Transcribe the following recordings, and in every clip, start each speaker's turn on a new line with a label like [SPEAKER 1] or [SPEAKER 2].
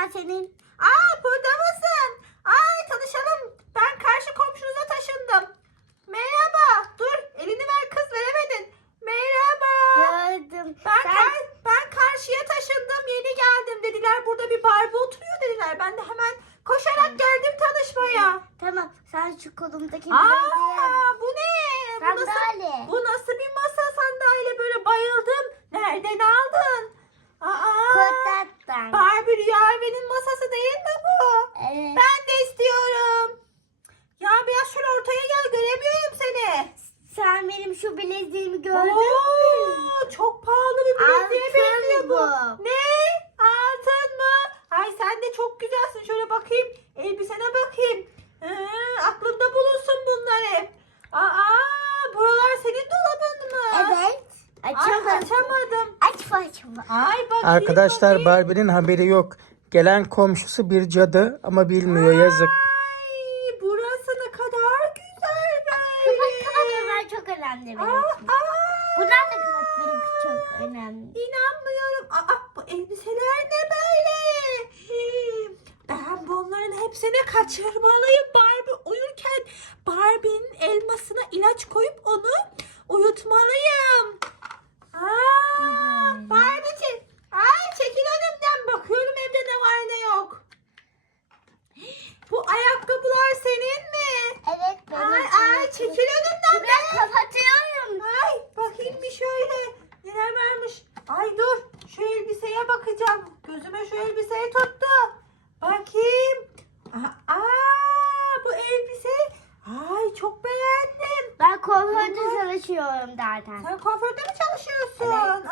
[SPEAKER 1] ya senin.
[SPEAKER 2] Burada mısın? Tanışalım. Ben karşı komşunuza taşındım. Merhaba. Dur, elini ver kız, veremedin. Merhaba.
[SPEAKER 1] Gördüm.
[SPEAKER 2] Ben karşıya taşındım. Yeni geldim dediler. Burada bir Barbie oturuyor dediler. Ben de hemen koşarak geldim tanışmaya.
[SPEAKER 1] Tamam. Sen şu kolumdaki bileziği.
[SPEAKER 2] Bu ne?
[SPEAKER 1] Sandalye.
[SPEAKER 2] Bu nasıl bir masa sandalye, böyle bayıldım. Nereden aldın?
[SPEAKER 1] Kotattan.
[SPEAKER 2] Barbie Rüya Evi'nin masası değil mi bu?
[SPEAKER 1] Evet.
[SPEAKER 2] Ben de istiyorum. Ya biraz şöyle ortaya gel, göremiyorum seni.
[SPEAKER 1] Sen benim şu bileziğimi gördün mü?
[SPEAKER 2] Oo, çok pahalı bir bileziğe
[SPEAKER 1] Altın
[SPEAKER 2] benziyor bu.
[SPEAKER 1] bu.
[SPEAKER 2] Ne? Altın mı? Ay sen de çok güzelsin. Şöyle bakayım. Elbisene bakayım. Aklında bulunsun bunlar hep. Buralar senin dolabın mı?
[SPEAKER 1] Evet.
[SPEAKER 2] Açamadım.
[SPEAKER 1] Açma.
[SPEAKER 2] Ay bakayım.
[SPEAKER 3] Arkadaşlar Barbie'nin haberi yok. Gelen komşusu bir cadı ama bilmiyor, yazık.
[SPEAKER 2] Ay burası ne kadar güzel böyle.
[SPEAKER 1] Kapat. Ben çok önemli benim için. Bunlar da kapat benim için çok önemli.
[SPEAKER 2] İnanmıyorum. Bu elbiseler ne böyle? Ben bunların hepsini kaçırmalıyım. Barbie uyurken Barbie'nin elmasına ilaç koyup onu uyutmalıyım. Barbie'ciğim. Çekil önümden. Bakıyorum evde ne var ne yok. Bu ayakkabılar senin mi?
[SPEAKER 1] Evet benim için.
[SPEAKER 2] Çekil önümden.
[SPEAKER 1] Ben kapatıyorum.
[SPEAKER 2] Bakayım bir şöyle. Neler varmış? Dur. Şu elbiseye bakacağım. Gözüme şu elbiseyi tuttu. Bakayım. Bu elbise. Çok beğendim.
[SPEAKER 1] Ben kuaförde çalışıyorum zaten.
[SPEAKER 2] Sen kuaförde mi çalışıyorsun?
[SPEAKER 1] Evet.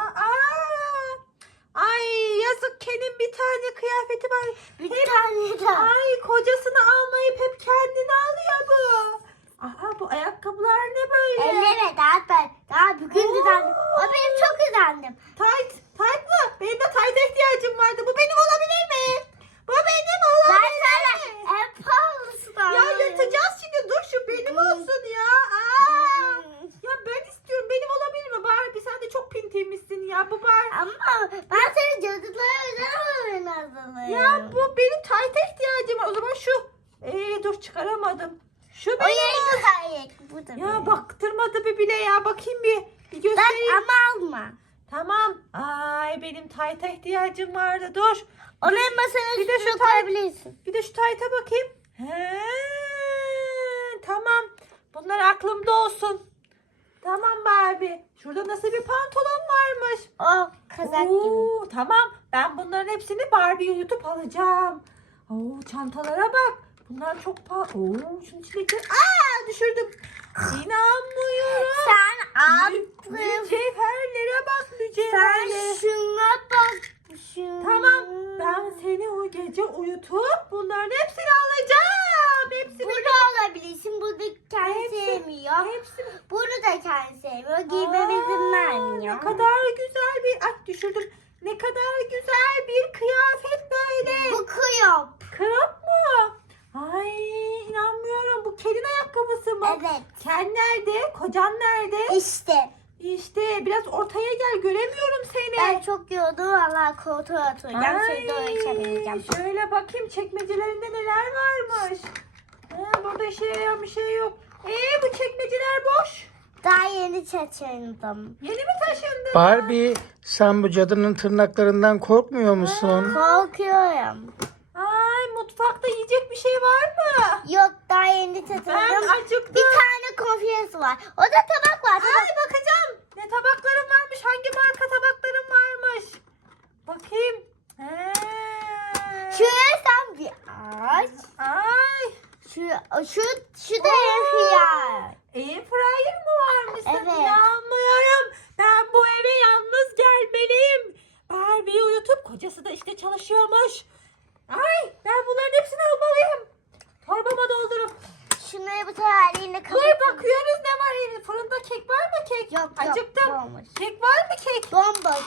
[SPEAKER 2] Yazık, Ken'in bir tane kıyafeti var.
[SPEAKER 1] Bir tane daha.
[SPEAKER 2] Kocasını almayıp hep kendini alıyor bu. Bu ayakkabılar ne böyle?
[SPEAKER 1] Elleme daha bugün düzenledim. O benim çok düzenledim.
[SPEAKER 2] Tight mı? Benim de tight'a ihtiyacım vardı. Bu benim olabilir mi? Bu benim olabilir mi?
[SPEAKER 1] En pahalısı da.
[SPEAKER 2] Ya yırtacağız şimdi. Dur, şu benim olsun ya. Ya ben istiyorum. Benim olabilir mi? Barbie sen de çok pintiymişsin ya. Bu Barbie.
[SPEAKER 1] Ama ben seni cadılara özel hazırlıyorum.
[SPEAKER 2] Ya bu benim tight'a ihtiyacım var. O zaman şu. Dur, çıkaramadım. Şu
[SPEAKER 1] O
[SPEAKER 2] benim
[SPEAKER 1] yeri
[SPEAKER 2] olsun.
[SPEAKER 1] hayır. Bu da
[SPEAKER 2] Ya
[SPEAKER 1] benim.
[SPEAKER 2] baktırmadı bile ya. Bakayım bir göstereyim.
[SPEAKER 1] Ama alma.
[SPEAKER 2] Tamam. Benim tight'a ihtiyacım vardı. Dur.
[SPEAKER 1] Onun masanın
[SPEAKER 2] Bir de şu
[SPEAKER 1] üstüne koyabilirsin.
[SPEAKER 2] Bir de şu tight'a bakayım. Tamam. Bunlar aklımda olsun. Tamam Barbie. Şurada nasıl bir pantolon varmış.
[SPEAKER 1] O kazak gibi.
[SPEAKER 2] Tamam. Ben bunların hepsini Barbie'ye yutup alacağım. Çantalara bak. Bunlar çok pahalı. Şunun içindeki. Düşürdüm. İnanmıyorum.
[SPEAKER 1] Sen attın.
[SPEAKER 2] Mücevherlere bak,
[SPEAKER 1] Sen
[SPEAKER 2] mücevherlere.
[SPEAKER 1] şuna bak.
[SPEAKER 2] Tamam. Ben seni o gece uyutup bunların hepsini alacağım. Hepsini.
[SPEAKER 1] Bunu alabilirsin. Bunu kendi sevmiyor.
[SPEAKER 2] Hepsini.
[SPEAKER 1] Bunu da kendi sevmiyor. Giymeme izin vermiyor.
[SPEAKER 2] Ne kadar güzel bir... düşürdüm. Ne kadar güzel bir kıyafet böyle.
[SPEAKER 1] Bu kıyop.
[SPEAKER 2] Krop mu? İnanmıyorum. Bu Ken'in ayakkabısı mı?
[SPEAKER 1] Evet.
[SPEAKER 2] Ken nerede? Kocan nerede?
[SPEAKER 1] İşte.
[SPEAKER 2] İşte biraz ortaya gel. Göremiyorum seni.
[SPEAKER 1] Ben çok yoruldum. Valla koltuğa oturacağım. Seni uğraşamayacağım.
[SPEAKER 2] Şöyle bakayım çekmecelerinde neler varmış. Burada işe yarayan bir şey yok. Bu çekmeceler boş.
[SPEAKER 1] Daha yeni taşındım.
[SPEAKER 2] Yeni mi taşındın?
[SPEAKER 3] Barbie, sen bu cadının tırnaklarından korkmuyor musun?
[SPEAKER 1] Korkuyorum.
[SPEAKER 2] Mutfakta yiyecek bir şey var mı?
[SPEAKER 1] Yok daha yeni
[SPEAKER 2] Ben
[SPEAKER 1] taşındım.
[SPEAKER 2] acıktım.
[SPEAKER 1] Bir tane konfiyesi var. O da tabak var.
[SPEAKER 2] Bakacağım. Ne tabaklarım varmış? Hangi marka tabaklarım varmış? Bakayım.
[SPEAKER 1] Şuraya sen bir aç. Şu da hıyar.
[SPEAKER 2] Airfryer mı varmış?
[SPEAKER 1] Evet.
[SPEAKER 2] İnanmıyorum. Ben bu eve yalnız gelmeliyim. Barbie'yi uyutup kocası da işte çalışıyormuş. Ben bunların hepsini almalıyım. Torbama doldurup.
[SPEAKER 1] Şunları bu tarihiyle
[SPEAKER 2] Dur bakıyoruz ne var. Fırında kek var mı kek?
[SPEAKER 1] Yok.
[SPEAKER 2] Acıktım.
[SPEAKER 1] Bomboş.
[SPEAKER 2] Kek var mı kek?
[SPEAKER 1] Bomboş.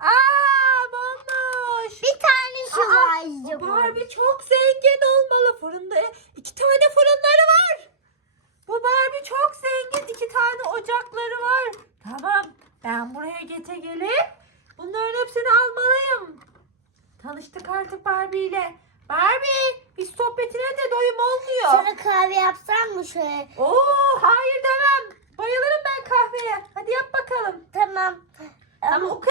[SPEAKER 2] Bomboş.
[SPEAKER 1] Bir tane şu var acaba.
[SPEAKER 2] Barbie çok zengin olmalı. Fırında 2 tane fırınları var. Bu Barbie çok zengin. 2 tane ocakları var. Tamam. Ben buraya gelip bunların hepsini almalıyım. Alıştık artık Barbie ile. Barbie, hiç sohbetine de doyum olmuyor.
[SPEAKER 1] Sana kahve yapsam mı şöyle?
[SPEAKER 2] Oo, harika.